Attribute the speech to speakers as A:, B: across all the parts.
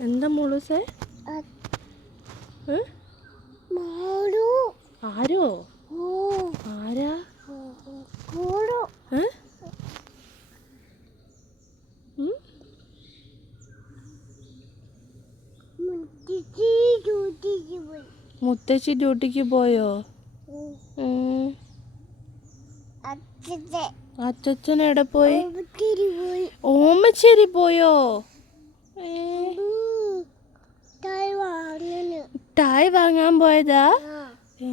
A: എന്താ മോളൂസേ ആരോ? ആരാ? മുത്തശ്ശി ഡ്യൂട്ടിക്ക് പോയോ. അച്ഛൻ എവിടെ പോയി? ഓമച്ചേരി പോയോ. ഏ, മിഠായി വാങ്ങാൻ പോയതാ?
B: മോളു
A: ഏ,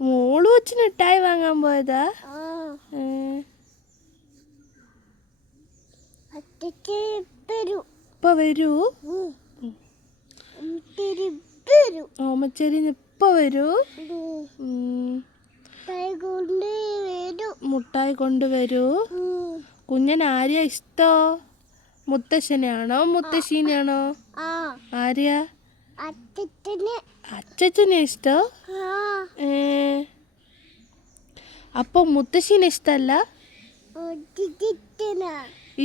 A: മോൾ വെച്ച് മിഠായി വാങ്ങാൻ പോയതാ? ഇപ്പൊ വരൂ? ഓമച്ചേരി ഇപ്പൊ വരൂ? മുട്ടായി കൊണ്ടുവരൂ കുഞ്ഞൻ ആര്യ ഇഷ്ടോ? മുത്തശ്ശനെയാണോ? മുത്തശ്ശീനെയാണോ? ആരെയാ? അച്ചച്ചനെ ഇഷ്ടോ? അപ്പൊ മുത്തശ്ശിനെ ഇഷ്ടല്ല?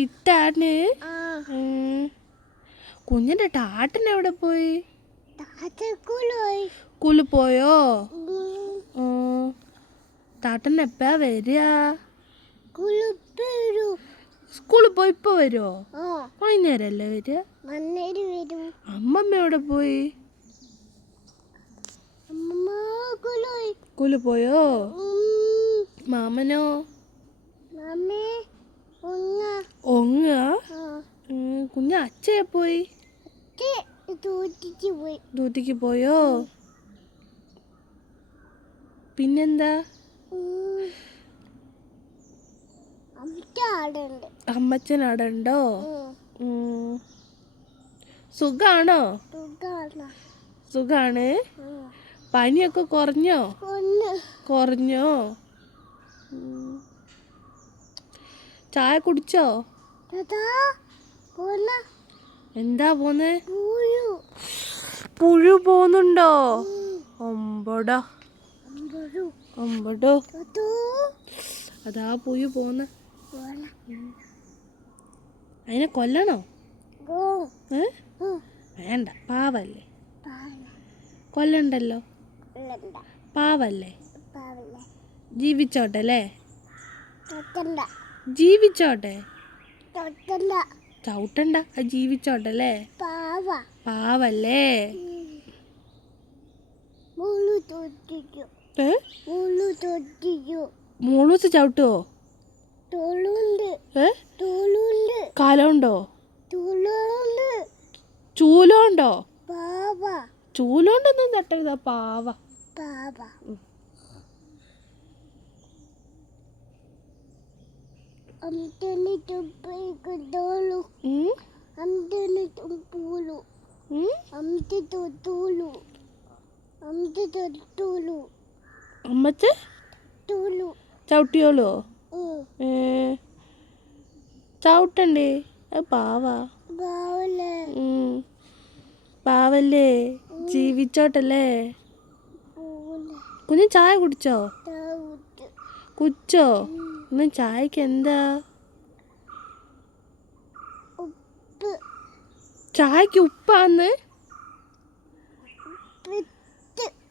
A: ഇട്ടാണ്. കുഞ്ഞിന്റെ ടാട്ടൻ എവിടെ പോയി? കുളു പോയോ. താട്ടൻ ടാട്ടൻ എപ്പോഴാ വരിക? സ്കൂളിൽ പോയി ഇപ്പൊ വരുമോ വൈകുന്നേരല്ലേ വരിക?
B: വരും.
A: അമ്മമ്മ എവിടെ പോയി? സ്കൂളിൽ പോയോ. മാമനോ?
B: ഒങ്ങ
A: കുഞ്ഞ അച്ഛയെ പോയി?
B: ദൂത്തിക്ക് പോയി.
A: പിന്നെന്താ? അമ്മച്ചൻ അവിടെ ഉണ്ടോ. സുഖാണോ? സുഖാണ്. പനിയൊക്കെ കുറഞ്ഞോ? കുറഞ്ഞോ. ചായ കുടിച്ചോ? എന്താ പോന്നെ?
B: പൂഴു.
A: പോന്നുണ്ടോ? ഒമ്പടോ ഒമ്പടോ അതാ പുഴു പോന്ന. അതിനെ കൊല്ലണോ? വേണ്ട പാവല്ലേ? കൊല്ലണ്ടല്ലോ? പാവല്ലേ? ജീവിച്ചോട്ടെ അല്ലേ? ജീവിച്ചോട്ടെ? ചവിട്ടണ്ട. അത് ജീവിച്ചോട്ടെ അല്ലേ?
B: പാവ.
A: പാവല്ലേ?
B: മുളു
A: ചവിട്ടുവോ?
B: തോളുണ്ട്.
A: ചൂലോണ്ടോ? ചൂലോണ്ടൊന്നും തട്ടരുതാ പാവ. അമ്മച്ച? ചവിട്ടിയോളോ? ചവിട്ടണ്ടേ? അത് പാവാ.
B: പാവല്ലേ?
A: ജീവിച്ചോട്ടല്ലേ? കുഞ്ഞു ചായ കുടിച്ചോ? കുച്ചോ ഇന്ന് ചായക്ക് എന്താ? ചായക്ക് ഉപ്പാന്ന്?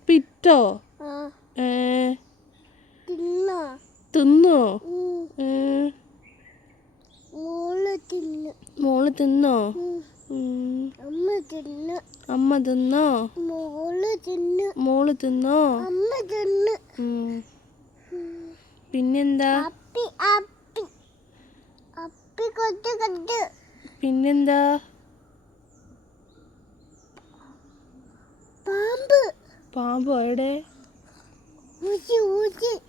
B: പിറ്റ്. തിന്ന? മോൾ തിന്ന്. അമ്മ തിന്ന്.
A: മോൾ തിന്ന്.
B: മോൾ തിന്നോ? അമ്മ തിന്ന്.
A: പിന്നെന്താ?
B: അപ്പി അപ്പി. അപ്പി കൊട്ട് കട്ട്
A: പിന്നെന്താ?
B: പാമ്പ്.
A: പാമ്പ് എവിടെ?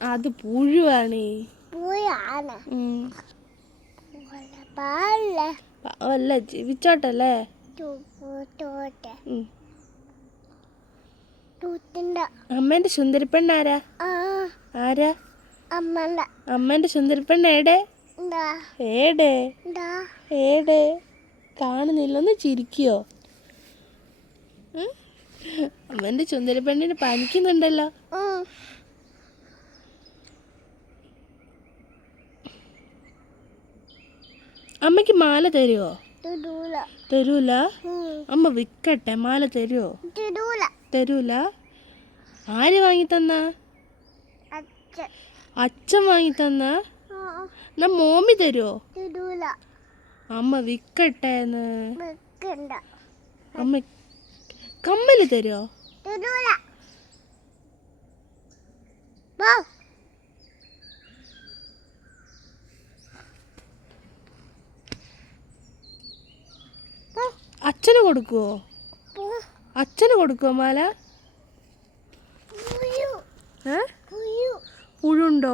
A: അത് പുഴുവാണേ.
B: പോയാണ്.
A: പാവല്ല ജീവിച്ചോട്ടല്ലേ? അമ്മേന്റെ സുന്ദരിപ്പെണ്ണാരാ
B: ആ.
A: ആരാ?
B: അമ്മണ്ട
A: അമ്മേന്റെ സുന്ദരിപ്പെണ്ണ
B: എന്താ?
A: ഏടെ? ഏടെ? കാണുന്നില്ലെന്ന് ചിരിക്കോ? അമ്മേന്റെ സുന്ദരിപ്പെണ്ണിന് പനിക്കുന്നുണ്ടല്ലോ. അമ്മയ്ക്ക് മാല തരുമോ
B: തിരൂല.
A: അമ്മ വിക്കട്ടെ മാല തരുമോ
B: തിരൂല.
A: ആര് വാങ്ങി തന്ന?
B: അച്ഛൻ.
A: അച്ഛൻ വാങ്ങി തന്ന?
B: ആ,
A: എന്നാ മോമി തരുമോ അമ്മ
B: വെക്കണ്ട.
A: അമ്മ കമ്മൽ തരുമോ
B: തിരൂല വാ
A: അച്ഛന് കൊടുക്കുവോ? അച്ഛന് കൊടുക്കുവോ മാല? പുഴുണ്ടോ?